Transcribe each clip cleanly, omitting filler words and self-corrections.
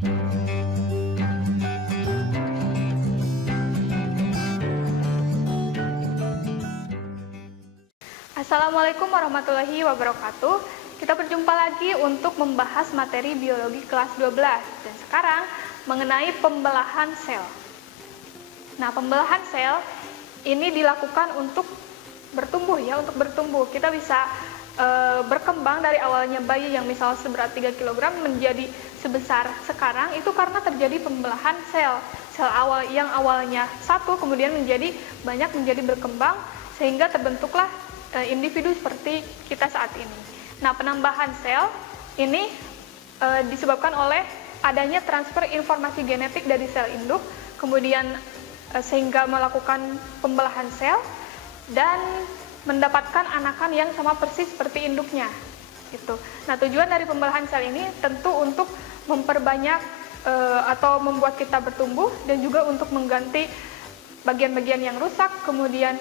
Assalamualaikum warahmatullahi wabarakatuh. Kita berjumpa lagi untuk membahas materi biologi kelas 12 dan sekarang mengenai pembelahan sel. Nah, pembelahan sel ini dilakukan untuk bertumbuh ya, untuk bertumbuh. Kita bisa berkembang dari awalnya bayi yang misal seberat 3 kg menjadi sebesar sekarang itu karena terjadi pembelahan sel. Sel awal yang awalnya satu kemudian menjadi banyak, menjadi berkembang sehingga terbentuklah individu seperti kita saat ini. Nah, penambahan sel ini disebabkan oleh adanya transfer informasi genetik dari sel induk, kemudian sehingga melakukan pembelahan sel dan mendapatkan anakan yang sama persis seperti induknya. Gitu. Nah, tujuan dari pembelahan sel ini tentu untuk memperbanyak atau membuat kita bertumbuh dan juga untuk mengganti bagian-bagian yang rusak, kemudian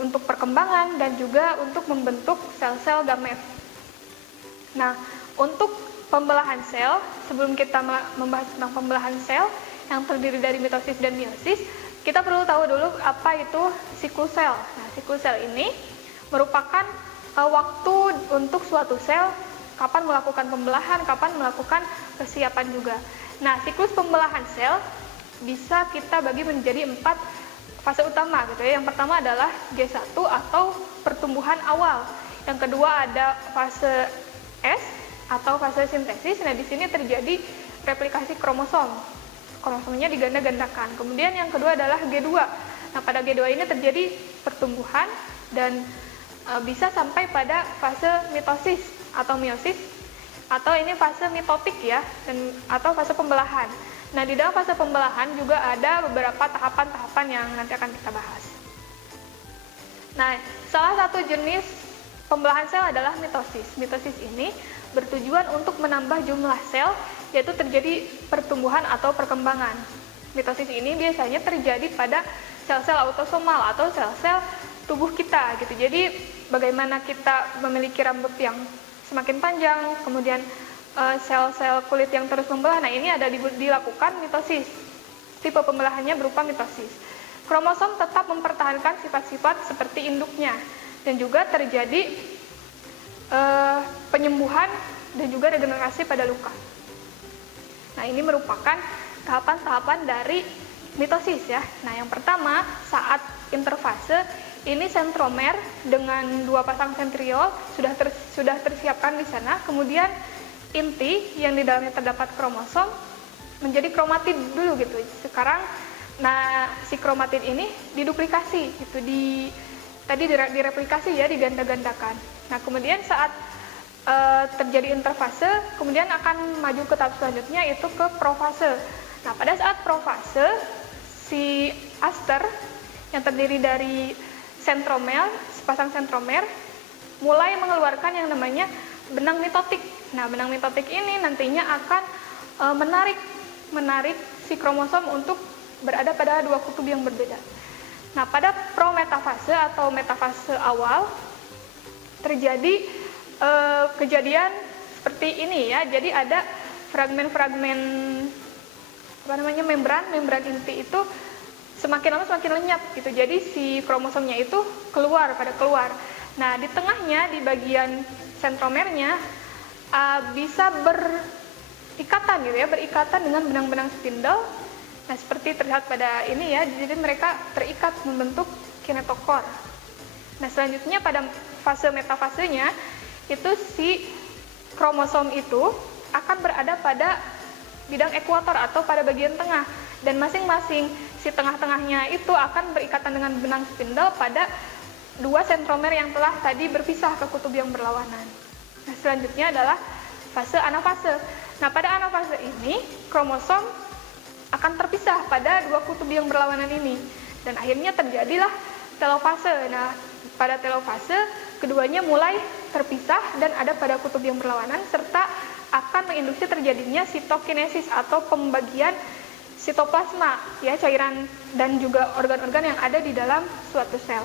untuk perkembangan dan juga untuk membentuk sel-sel gamet. Nah, untuk pembelahan sel, sebelum kita membahas tentang pembelahan sel yang terdiri dari mitosis dan meiosis, kita perlu tahu dulu apa itu siklus sel. Nah, siklus sel ini merupakan waktu untuk suatu sel kapan melakukan pembelahan, kapan melakukan persiapan juga. Nah, siklus pembelahan sel bisa kita bagi menjadi 4 fase utama gitu ya. Yang pertama adalah G1 atau pertumbuhan awal. Yang kedua ada fase S atau fase sintesis. Nah, di sini terjadi replikasi kromosom. Kromosomnya diganda-gandakan. Kemudian yang kedua adalah G2. Nah, pada G2 ini terjadi pertumbuhan dan bisa sampai pada fase mitosis atau meiosis, atau ini fase mitotik ya, atau fase pembelahan. Nah, di dalam fase pembelahan juga ada beberapa tahapan-tahapan yang nanti akan kita bahas. Nah, salah satu jenis pembelahan sel adalah mitosis. Mitosis ini bertujuan untuk menambah jumlah sel, yaitu terjadi pertumbuhan atau perkembangan. Mitosis ini biasanya terjadi pada sel-sel autosomal atau sel-sel tubuh kita gitu. Jadi bagaimana kita memiliki rambut yang semakin panjang, kemudian sel-sel kulit yang terus membelah. Nah, ini ada dilakukan mitosis. Tipe pembelahannya berupa mitosis. Kromosom tetap mempertahankan sifat-sifat seperti induknya dan juga terjadi penyembuhan dan juga regenerasi pada luka. Nah, ini merupakan tahapan-tahapan dari mitosis ya. Nah, yang pertama saat interfase ini sentromer dengan 2 pasang sentriol sudah tersiapkan di sana. Kemudian inti yang di dalamnya terdapat kromosom menjadi kromatid dulu gitu. Sekarang nah si kromatid ini diduplikasi gitu, tadi direplikasi ya, diganda-gandakan. Nah, kemudian saat terjadi interfase, kemudian akan maju ke tahap selanjutnya yaitu ke profase. Nah, pada saat profase si aster yang terdiri dari sentromer, sepasang sentromer mulai mengeluarkan yang namanya benang mitotik. Nah, benang mitotik ini nantinya akan menarik si kromosom untuk berada pada 2 kutub yang berbeda. Nah, pada prometafase atau metafase awal terjadi kejadian seperti ini ya. Jadi ada fragmen-fragmen membran inti itu semakin lama semakin lenyap gitu. Jadi si kromosomnya itu keluar. Nah, di tengahnya, di bagian sentromernya bisa berikatan gitu ya, berikatan dengan benang-benang spindle. Nah, seperti terlihat pada ini ya, jadi mereka terikat membentuk kinetokor. Nah, selanjutnya pada fase metafasenya itu si kromosom itu akan berada pada bidang ekuator atau pada bagian tengah, dan masing-masing si tengah-tengahnya itu akan berikatan dengan benang spindle pada 2 sentromer yang telah tadi berpisah ke kutub yang berlawanan. Nah, selanjutnya adalah fase anafase. Nah, pada anafase ini kromosom akan terpisah pada 2 kutub yang berlawanan ini dan akhirnya terjadilah telofase. Nah, pada telofase keduanya mulai terpisah dan ada pada kutub yang berlawanan serta akan menginduksi terjadinya sitokinesis atau pembagian sitoplasma ya, cairan dan juga organ-organ yang ada di dalam suatu sel.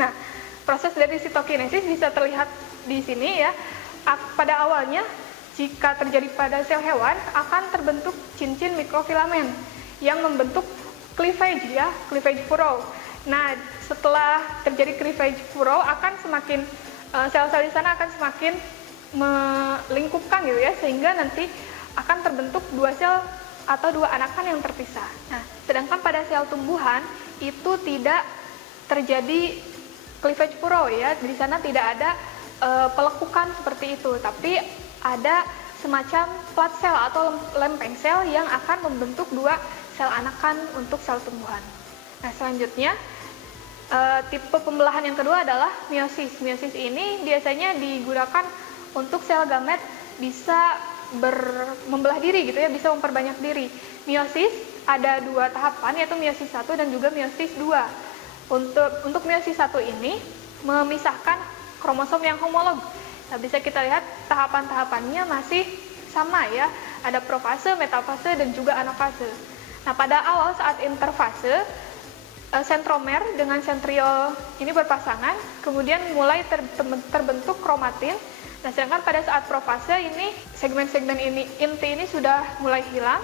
Nah, proses dari sitokinesis bisa terlihat di sini ya. Pada awalnya jika terjadi pada sel hewan, akan terbentuk cincin mikrofilamen yang membentuk cleavage ya, cleavage furrow. Nah, setelah terjadi cleavage furrow, akan semakin sel-sel di sana akan semakin melingkupkan gitu ya, sehingga nanti akan terbentuk dua sel atau dua anakan yang terpisah. Nah, sedangkan pada sel tumbuhan itu tidak terjadi cleavage furrow ya, di sana tidak ada pelekukan seperti itu, tapi ada semacam flat cell atau lempeng sel yang akan membentuk dua sel anakan untuk sel tumbuhan. Nah, selanjutnya tipe pembelahan yang kedua adalah meiosis. Meiosis ini biasanya digunakan untuk sel gamet bisa membelah diri gitu ya, bisa memperbanyak diri. Meiosis ada dua tahapan, yaitu meiosis 1 dan juga meiosis 2. Untuk meiosis 1 ini memisahkan kromosom yang homolog. Nah, bisa kita lihat tahapan-tahapannya masih sama ya, ada profase, metafase, dan juga anafase. Nah, pada awal saat interfase, sentromer dengan sentriol ini berpasangan, kemudian mulai terbentuk kromatin. Nah, sedangkan pada saat profase ini, segmen-segmen inti ini sudah mulai hilang,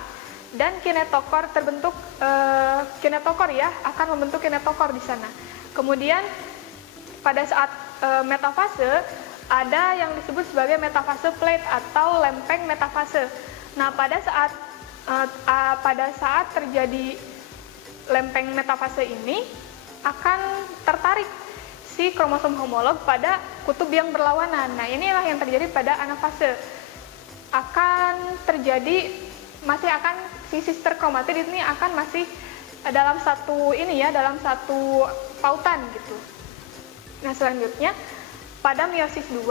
dan kinetokor terbentuk, kinetokor ya, akan membentuk kinetokor di sana. Kemudian pada saat metafase, ada yang disebut sebagai metafase plate atau lempeng metafase. Nah, pada saat terjadi lempeng metafase ini, akan tertarik si kromosom homolog pada kutub yang berlawanan. Nah, inilah yang terjadi pada anafase. Si sister chromatid ini akan masih dalam satu pautan gitu. Nah, selanjutnya pada meiosis 2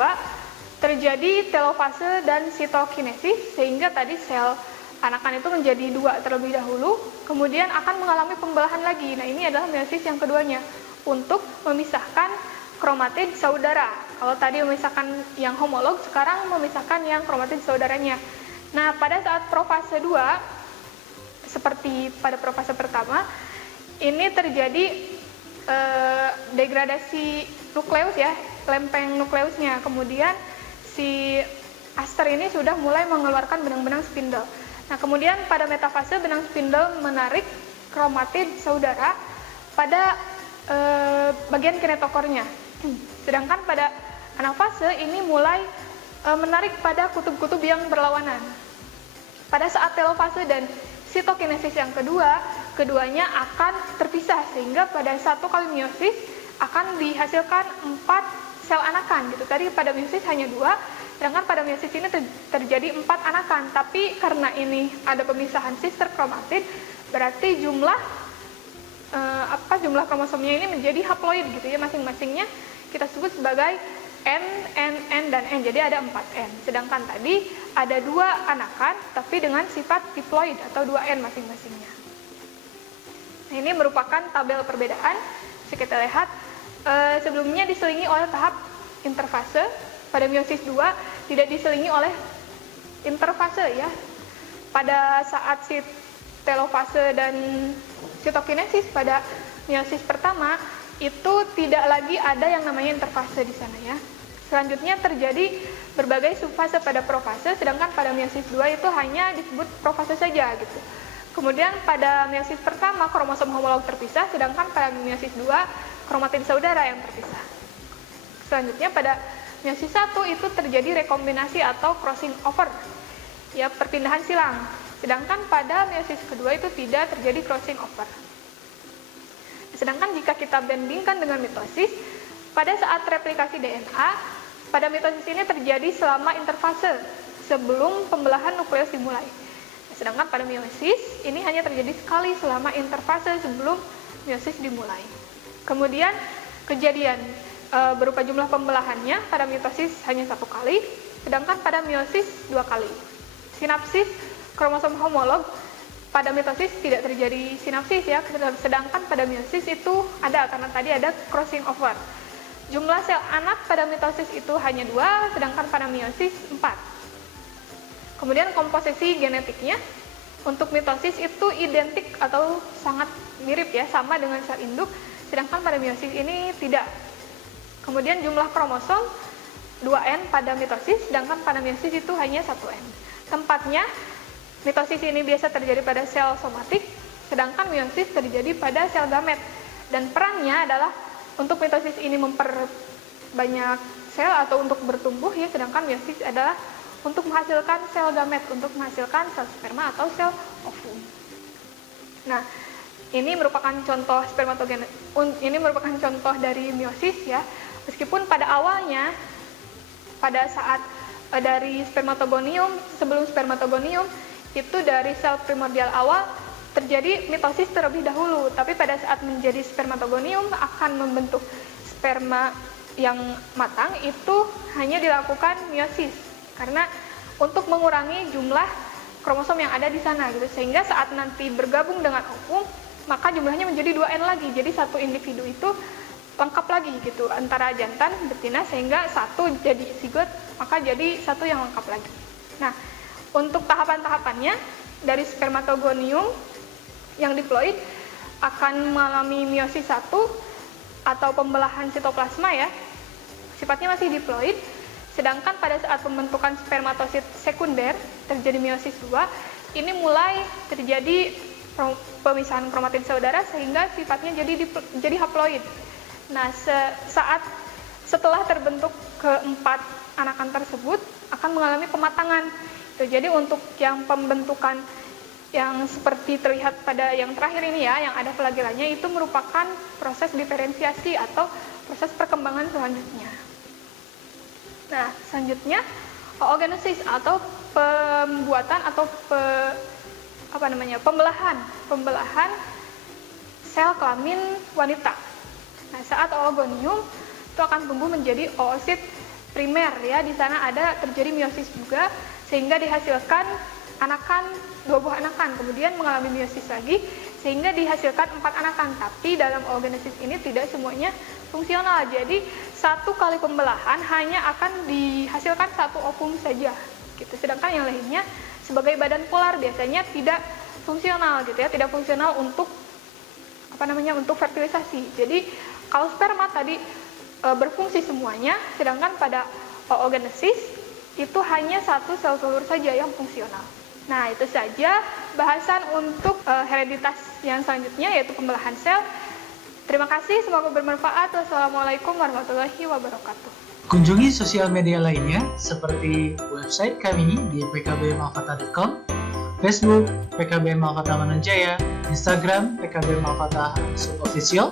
terjadi telofase dan sitokinesis, sehingga tadi sel anakan itu menjadi dua terlebih dahulu, kemudian akan mengalami pembelahan lagi. Nah, ini adalah meiosis yang keduanya untuk memisahkan kromatid saudara. Kalau tadi memisahkan yang homolog, sekarang memisahkan yang kromatid saudaranya. Nah, pada saat profase 2, seperti pada profase pertama, ini terjadi degradasi nukleus ya, lempeng nukleusnya. Kemudian si aster ini sudah mulai mengeluarkan benang-benang spindle. Nah, kemudian pada metafase, benang spindle menarik kromatid saudara pada bagian kinetokornya. Sedangkan pada anafase ini mulai menarik pada kutub-kutub yang berlawanan. Pada saat telofase dan sitokinesis yang keduanya akan terpisah, sehingga pada satu kali meiosis akan dihasilkan 4 sel anakan gitu. Tadi pada meiosis hanya 2, sedangkan pada meiosis ini terjadi 4 anakan. Tapi karena ini ada pemisahan sister chromatid, berarti jumlah kromosomnya ini menjadi haploid gitu ya, masing-masingnya kita sebut sebagai N, dan N, jadi ada 4N. Sedangkan tadi ada 2 anakan, tapi dengan sifat diploid atau 2N masing-masingnya. Nah, ini merupakan tabel perbedaan. Bisa kita lihat, sebelumnya diselingi oleh tahap interfase. Pada meiosis 2 tidak diselingi oleh interfase ya. Pada saat telofase dan sitokinesis pada meiosis pertama, itu tidak lagi ada yang namanya interfase di sana ya. Selanjutnya terjadi berbagai subfase pada profase, sedangkan pada meiosis 2 itu hanya disebut profase saja gitu. Kemudian pada meiosis pertama kromosom homolog terpisah, sedangkan pada meiosis 2 kromatid saudara yang terpisah. Selanjutnya pada meiosis 1 itu terjadi rekombinasi atau crossing over, ya, perpindahan silang. Sedangkan pada meiosis kedua itu tidak terjadi crossing over. Sedangkan jika kita bandingkan dengan mitosis, pada saat replikasi DNA, pada mitosis ini terjadi selama interfase sebelum pembelahan nukleus dimulai. Sedangkan pada meiosis ini hanya terjadi sekali selama interfase sebelum meiosis dimulai. Kemudian kejadian berupa jumlah pembelahannya pada mitosis hanya 1 kali, sedangkan pada meiosis 2 kali. Sinapsis kromosom homolog pada mitosis tidak terjadi sinapsis ya, sedangkan pada meiosis itu ada, karena tadi ada crossing over. Jumlah sel anak pada mitosis itu hanya 2, sedangkan pada meiosis 4. Kemudian komposisi genetiknya untuk mitosis itu identik atau sangat mirip ya, sama dengan sel induk, sedangkan pada meiosis ini tidak. Kemudian jumlah kromosom 2N pada mitosis, sedangkan pada meiosis itu hanya 1N. Tempatnya, mitosis ini biasa terjadi pada sel somatik, sedangkan meiosis terjadi pada sel gamet. Dan perannya adalah untuk mitosis ini memperbanyak sel atau untuk bertumbuh, ya, sedangkan meiosis adalah untuk menghasilkan sel gamet, untuk menghasilkan sel sperma atau sel ovum. Nah, ini merupakan contoh ini merupakan contoh dari meiosis, ya. Meskipun pada awalnya, pada saat dari spermatogonium, sebelum spermatogonium, itu dari sel primordial awal terjadi mitosis terlebih dahulu, tapi pada saat menjadi spermatogonium akan membentuk sperma yang matang, itu hanya dilakukan meiosis, karena untuk mengurangi jumlah kromosom yang ada di sana, gitu. Sehingga saat nanti bergabung dengan ovum, maka jumlahnya menjadi 2N lagi, jadi satu individu itu lengkap lagi gitu antara jantan betina, sehingga satu jadi zigot, maka jadi satu yang lengkap lagi. Nah, untuk tahapan-tahapannya, dari spermatogonium yang diploid akan mengalami meiosis 1 atau pembelahan sitoplasma, ya, sifatnya masih diploid. Sedangkan pada saat pembentukan spermatosit sekunder terjadi meiosis 2, ini mulai terjadi pemisahan kromatin saudara sehingga sifatnya jadi haploid. Nah, setelah terbentuk keempat anakan tersebut akan mengalami pematangan. Jadi untuk yang pembentukan yang seperti terlihat pada yang terakhir ini, ya, yang ada flagelanya, itu merupakan proses diferensiasi atau proses perkembangan selanjutnya. Nah, selanjutnya oogenesis atau pembuatan atau pembelahan sel kelamin wanita. Nah, saat oogonium itu akan tumbuh menjadi oosit primer, ya. Di sana ada terjadi meiosis juga sehingga dihasilkan dua buah anakan, kemudian mengalami meiosis lagi sehingga dihasilkan 4 anakan. Tapi dalam oogenesis ini tidak semuanya fungsional. Jadi satu kali pembelahan hanya akan dihasilkan satu ovum saja, gitu. Sedangkan yang lainnya sebagai badan polar biasanya tidak fungsional, gitu, ya, tidak fungsional untuk untuk fertilisasi. Jadi kalau sperma tadi berfungsi semuanya, sedangkan pada oogenesis itu hanya satu sel telur saja yang fungsional. Nah, itu saja bahasan untuk hereditas yang selanjutnya, yaitu pembelahan sel. Terima kasih, semoga bermanfaat. Wassalamualaikum warahmatullahi wabarakatuh. Kunjungi sosial media lainnya seperti website kami di pkbmalfata.com, Facebook PKB Malfata Mananjaya, Instagram PKB Malfata _official.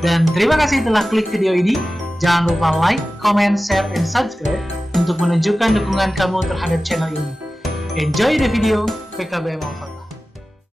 Dan terima kasih telah klik video ini. Jangan lupa like, comment, share, and subscribe untuk menunjukkan dukungan kamu terhadap channel ini. Enjoy the video, PKB Malfata.